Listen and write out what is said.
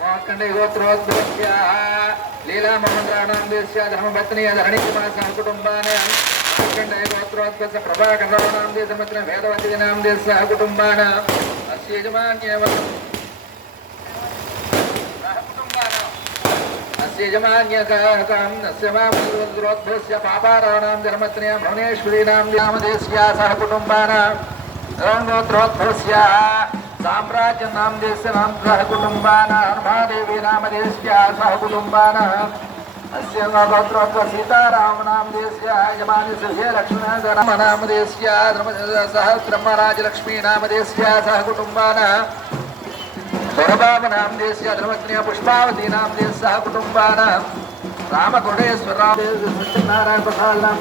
मार्कंडे गोत्रोद्भवस्य लीला मोहनराणां देशस्य धर्मपत्नी धरणीकुमारः कुटुम्बानां मार्कंडे गोत्रोद्भवस्य प्रभाकरराणां देशमत्र वेदवतीनां देशस्य कुटुम्बानां अस्य यजमान्यवत् यजमान्योद्भवस्य पापाराणां धर्मत्न्य भुवनेश्वरीनां नामदेशस्य सह कुटुम्बानां गोत्रोद्भवस्य साम्राज्य नाम देशस्य नाम सह कुटुम्बानां महादेवी नामदेशस्य सह कुटुम्बानां अस्य गोत्रोद्भव सीताराम नाम देशस्य यजमानस्य लक्ष्मण नाम देशस्य सह ब्रह्मराजलक्ष्मी नाम देशस्य सह कुटुम्बानां सौरभाव नाम देशस्य धर्मत्न्य पुष्पावती नाम देशस्य कुटुम्बानां रामकोटेश्वर नारायण प्रसाद नाम